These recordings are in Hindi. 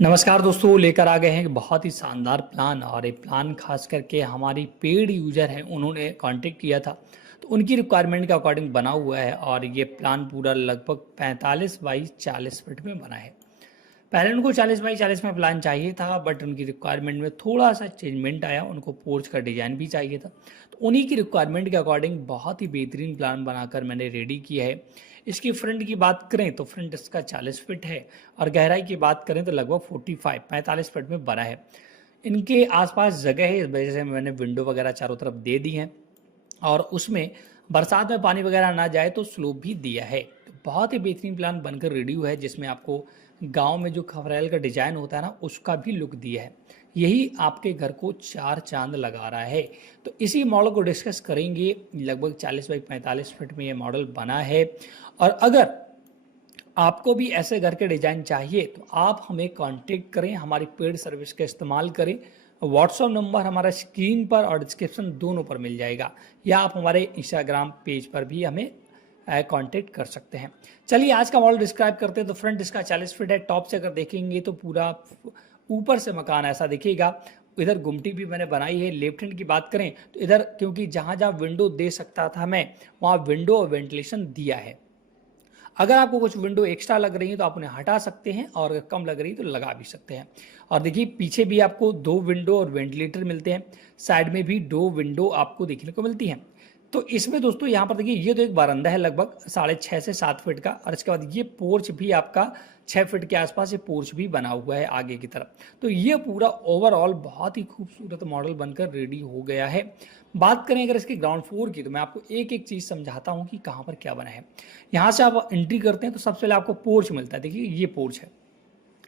नमस्कार दोस्तों, लेकर आ गए हैं एक बहुत ही शानदार प्लान। और ये प्लान खास करके हमारी पेड यूजर हैं, उन्होंने कांटेक्ट किया था तो उनकी रिक्वायरमेंट के अकॉर्डिंग बना हुआ है। और ये प्लान पूरा लगभग 45 बाई 40 फीट में बना है। पहले उनको 40 बाई 40 में प्लान चाहिए था, बट उनकी रिक्वायरमेंट में थोड़ा सा चेंजमेंट आया। उनको पोर्च का डिज़ाइन भी चाहिए था, तो उन्हीं की रिक्वायरमेंट के अकॉर्डिंग बहुत ही बेहतरीन प्लान बनाकर मैंने रेडी किया है। इसकी फ्रंट की बात करें तो फ्रंट इसका 40 फीट है, और गहराई की बात करें तो लगभग 45 फीट में बना है। इनके आसपास जगह है, इस वजह से मैंने विंडो वगैरह चारों तरफ दे दी हैं, और उसमें बरसात में पानी वगैरह ना जाए तो स्लोप भी दिया है। तो बहुत ही बेहतरीन प्लान बनकर रेडी हुआ है, जिसमें आपको गांव में जो खपरेल का डिजाइन होता है ना, उसका भी लुक दिया है। यही आपके घर को चार चांद लगा रहा है। तो इसी मॉडल को डिस्कस करेंगे। लगभग 40 बाई 45 फीट में ये मॉडल बना है। और अगर आपको भी ऐसे घर के डिज़ाइन चाहिए तो आप हमें कांटेक्ट करें, हमारी पेड सर्विस का इस्तेमाल करें। व्हाट्सअप नंबर हमारा स्क्रीन पर और डिस्क्रिप्शन दोनों पर मिल जाएगा, या आप हमारे इंस्टाग्राम पेज पर भी हमें कांटेक्ट कर सकते हैं। चलिए आज का मॉडल डिस्क्राइब करते हैं। तो फ्रंट इसका 40 फीट है। टॉप से अगर देखेंगे तो पूरा ऊपर से मकान ऐसा दिखेगा। इधर गुमटी भी मैंने बनाई है। लेफ्ट हैंड की बात करें तो इधर क्योंकि जहाँ जहाँ विंडो दे सकता था मैं, वहाँ विंडो और वेंटिलेशन दिया है। अगर आपको कुछ विंडो एक्स्ट्रा लग रही है तो आप उन्हें हटा सकते हैं, और अगर कम लग रही है तो लगा भी सकते हैं। और देखिए पीछे भी आपको 2 विंडो और वेंटिलेटर मिलते हैं। साइड में भी 2 विंडो आपको देखने को मिलती हैं। तो इसमें दोस्तों यहाँ पर देखिए, ये तो एक बारंदा है लगभग 6.5 से 7 फीट का, और इसके बाद ये पोर्च भी आपका 6 फीट के आसपास ये पोर्च भी बना हुआ है आगे की तरफ। तो ये पूरा ओवरऑल बहुत ही खूबसूरत मॉडल बनकर रेडी हो गया है। बात करें अगर इसके ग्राउंड फ्लोर की, तो मैं आपको एक एक चीज़ समझाता हूँ कि कहाँ पर क्या बना है। यहाँ से आप एंट्री करते हैं तो सबसे पहले आपको पोर्च मिलता है। देखिए ये पोर्च है,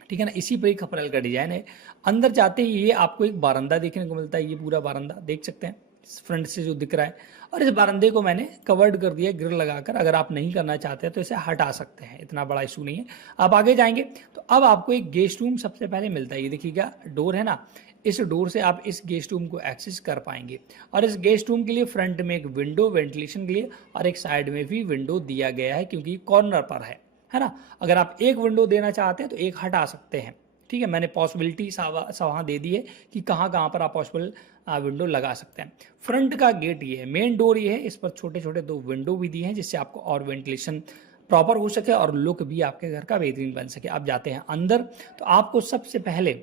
ठीक है ना। इसी पर एक खपरेल का डिजाइन है। अंदर जाते ही ये आपको एक बारंदा देखने को मिलता है। ये पूरा बारंदा देख सकते हैं फ्रंट से जो दिख रहा है। और इस बारंदे को मैंने कवर्ड कर दिया ग्रिल लगाकर। अगर आप नहीं करना चाहते तो इसे हटा सकते हैं, इतना बड़ा इशू नहीं है। आप आगे जाएंगे तो अब आपको एक गेस्ट रूम सबसे पहले मिलता है। ये देखिएगा डोर है ना, इस डोर से आप इस गेस्ट रूम को एक्सेस कर पाएंगे। और इस गेस्ट रूम के लिए फ्रंट में एक विंडो वेंटिलेशन के लिए, और एक साइड में भी विंडो दिया गया है, क्योंकि कॉर्नर पर है ना। अगर आप एक विंडो देना चाहते हैं तो एक हटा सकते हैं, ठीक है। मैंने पॉसिबिलिटी वहाँ दे दी है कि कहाँ कहाँ पर आप पॉसिबल विंडो लगा सकते हैं। फ्रंट का गेट ये है, मेन डोर ये है। इस पर छोटे छोटे 2 विंडो भी दिए हैं, जिससे आपको और वेंटिलेशन प्रॉपर हो सके और लुक भी आपके घर का बेहतरीन बन सके। आप जाते हैं अंदर तो आपको सबसे पहले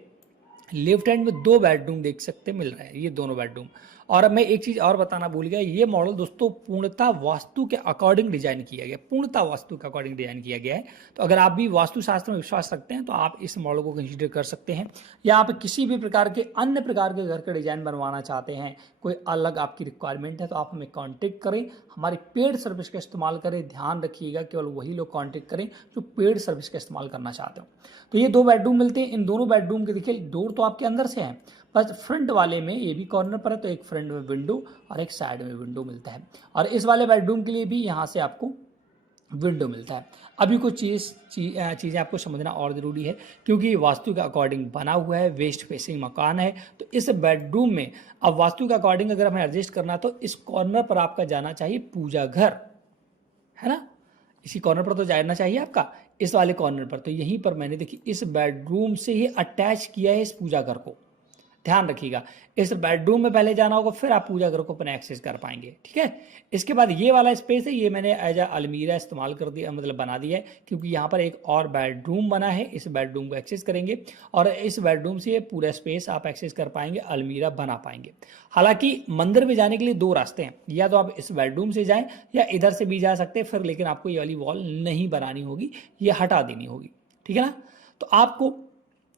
लेफ्ट हैंड में 2 बेडरूम देख सकते मिल रहे हैं, ये दोनों बेडरूम। और अब मैं एक चीज़ और बताना भूल गया, ये मॉडल दोस्तों पूर्णतः वास्तु के अकॉर्डिंग डिजाइन किया गया, पूर्णतः वास्तु के अकॉर्डिंग डिजाइन किया गया है। तो अगर आप भी वास्तु शास्त्र में विश्वास रखते हैं तो आप इस मॉडल को कंसीडर कर सकते हैं। या आप किसी भी प्रकार के अन्य प्रकार के घर का डिजाइन बनवाना चाहते हैं, कोई अलग आपकी रिक्वायरमेंट है, तो आप हमें कॉन्टेक्ट करें, हमारी पेड सर्विस का इस्तेमाल करें। ध्यान रखिएगा केवल वही लोग कॉन्टेक्ट करें जो पेड सर्विस का इस्तेमाल करना चाहते हो। तो ये 2 बेडरूम मिलते हैं। इन दोनों बेडरूम के देखिए डोर तो आपके अंदर से हैं, बस फ्रंट वाले में ये भी कॉर्नर पर है, तो एक फ्रंट में विंडो और एक साइड में विंडो मिलता है। और इस वाले बेडरूम के लिए भी यहाँ से आपको विंडो मिलता है। अभी कुछ चीज़ें आपको समझना और ज़रूरी है, क्योंकि वास्तु के अकॉर्डिंग बना हुआ है, वेस्ट फेसिंग मकान है। तो इस बेडरूम में अब वास्तु के अकॉर्डिंग अगर हमें एडजस्ट करना तो इस कॉर्नर पर आपका जाना चाहिए पूजा घर, है ना। इसी कॉर्नर पर तो जाना चाहिए आपका, इस वाले कॉर्नर पर। तो यहीं पर मैंने देखिए इस बेडरूम से ही अटैच किया है इस पूजा घर को। ध्यान रखिएगा, इस बेडरूम में पहले जाना होगा, फिर आप पूजा घर को अपने एक्सेस कर पाएंगे, ठीक है। इसके बाद ये वाला स्पेस है, ये मैंने एज अ अलमीरा इस्तेमाल कर दिया, मतलब बना दिया है, क्योंकि यहाँ पर एक और बेडरूम बना है। इस बेडरूम को एक्सेस करेंगे और इस बेडरूम से ये पूरा स्पेस आप एक्सेस कर पाएंगे, अलमीरा बना पाएंगे। हालांकि मंदिर में जाने के लिए 2 रास्ते हैं, या तो आप इस बेडरूम से जाएं या इधर से भी जा सकते हैं फिर, लेकिन आपको ये वाली वॉल नहीं बनानी होगी, ये हटा देनी होगी, ठीक है ना। तो आपको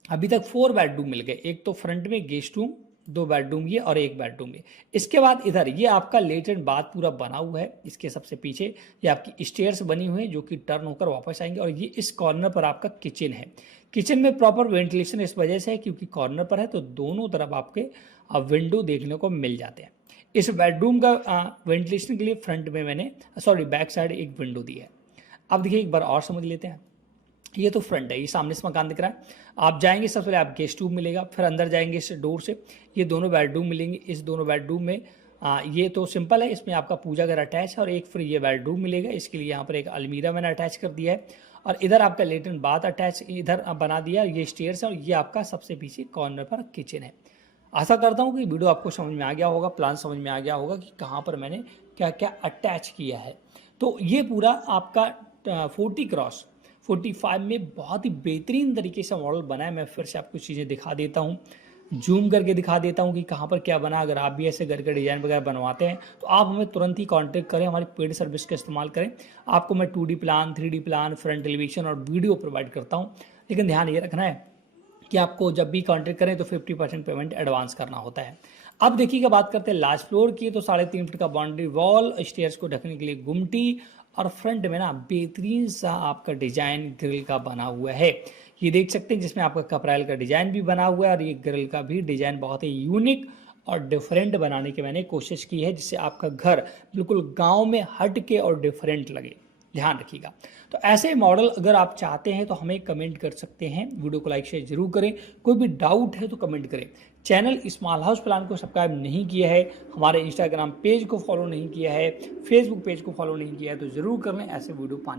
अभी तक 4 बेडरूम मिल गए। एक तो फ्रंट में गेस्ट रूम, 2 बेडरूम ये और 1 बेडरूम ये। इसके बाद इधर ये आपका लेटरिन बाथ पूरा बना हुआ है। इसके सबसे पीछे ये आपकी स्टेयर्स बनी हुई है, जो कि टर्न होकर वापस आएंगे। और ये इस कॉर्नर पर आपका किचन है। किचन में प्रॉपर वेंटिलेशन इस वजह से है क्योंकि कॉर्नर पर है, तो दोनों तरफ आपके विंडो देखने को मिल जाते हैं। इस बेडरूम का वेंटिलेशन के लिए फ्रंट में मैंने बैक साइड एक विंडो दी है। अब देखिए एक बार और समझ लेते हैं। ये तो फ्रंट है, ये सामने से मकान दिख रहा है। आप जाएंगे सबसे पहले आप गेस्ट रूम मिलेगा, फिर अंदर जाएंगे इस डोर से, ये दोनों बेडरूम मिलेंगे। इस दोनों बेडरूम में ये तो सिंपल है, इसमें आपका पूजा घर अटैच है, और एक फिर ये बेडरूम मिलेगा। इसके लिए यहाँ पर एक अलमीरा मैंने अटैच कर दिया है। और इधर आपका लेटरिन बाथ अटैच इधर बना दिया, ये स्टेयर्स है और ये आपका सबसे पीछे कॉर्नर पर किचन है। आशा करता हूँ कि वीडियो आपको समझ में आ गया होगा, प्लान समझ में आ गया होगा कि कहाँ पर मैंने क्या क्या अटैच किया है। तो ये पूरा आपका 40x45 में बहुत ही बेहतरीन तरीके से मॉडल बना है। मैं फिर से आपको चीज़ें दिखा देता हूँ, जूम करके दिखा देता हूँ कि कहाँ पर क्या बना। अगर आप भी ऐसे घर के डिज़ाइन वगैरह बनवाते हैं तो आप हमें तुरंत ही कांटेक्ट करें, हमारी पेड सर्विस का इस्तेमाल करें। आपको मैं 2D plan, 3D plan, front elevation और वीडियो प्रोवाइड करता हूँ। लेकिन ध्यान ये रखना है कि आपको जब भी कांटेक्ट करें तो 50% पेमेंट एडवांस करना होता है। अब देखिएगा, बात करते हैं लास्ट फ्लोर की। तो 3.5 फीट का बाउंड्री वॉल, स्टेयर्स को ढकने के लिए गुमटी और फ्रंट में ना बेहतरीन सा आपका डिजाइन ग्रिल का बना हुआ है। ये देख सकते हैं जिसमें आपका कपराइल का डिजाइन भी बना हुआ है और ये ग्रिल का भी डिजाइन बहुत ही यूनिक और डिफरेंट बनाने की मैंने कोशिश की है, जिससे आपका घर बिल्कुल गांव में हट के और डिफरेंट लगे। ध्यान रखिएगा। तो ऐसे मॉडल अगर आप चाहते हैं तो हमें कमेंट कर सकते हैं। वीडियो को लाइक शेयर जरूर करें। कोई भी डाउट है तो कमेंट करें। चैनल स्मॉल हाउस प्लान को सब्सक्राइब नहीं किया है, हमारे इंस्टाग्राम पेज को फॉलो नहीं किया है, फेसबुक पेज को फॉलो नहीं किया है तो ज़रूर कर लें ऐसे वीडियो पाने।